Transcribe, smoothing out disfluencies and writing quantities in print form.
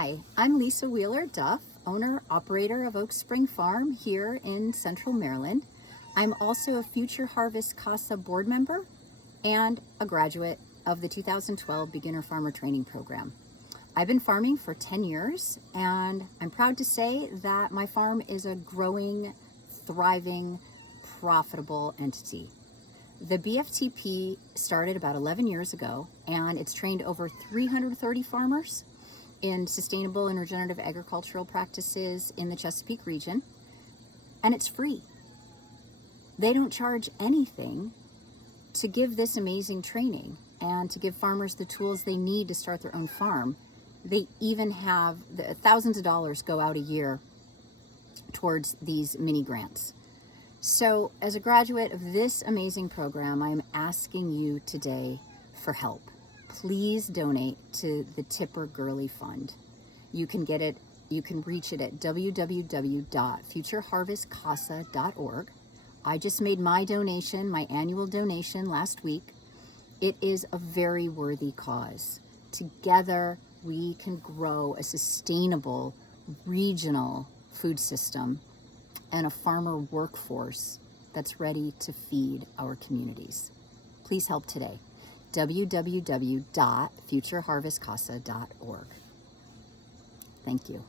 Hi, I'm Lisa Wheeler Duff, owner, operator of Oak Spring Farm here in Central Maryland. I'm also a Future Harvest CASA board member and a graduate of the 2012 Beginner Farmer Training Program. I've been farming for 10 years and I'm proud to say that my farm is a growing, thriving, profitable entity. The BFTP started about 11 years ago and it's trained over 330 farmers in sustainable and regenerative agricultural practices in the Chesapeake region, and it's free. They don't charge anything to give this amazing training and to give farmers the tools they need to start their own farm. They even have thousands of dollars go out a year towards these mini grants. So as a graduate of this amazing program, I'm asking you today for help. Please donate to the Tipper Gurley Fund. You can reach it at www.futureharvestcasa.org. I just made my donation, my annual donation last week. It is a very worthy cause. Together, we can grow a sustainable regional food system and a farmer workforce that's ready to feed our communities. Please help today. www.futureharvestcasa.org. Thank you.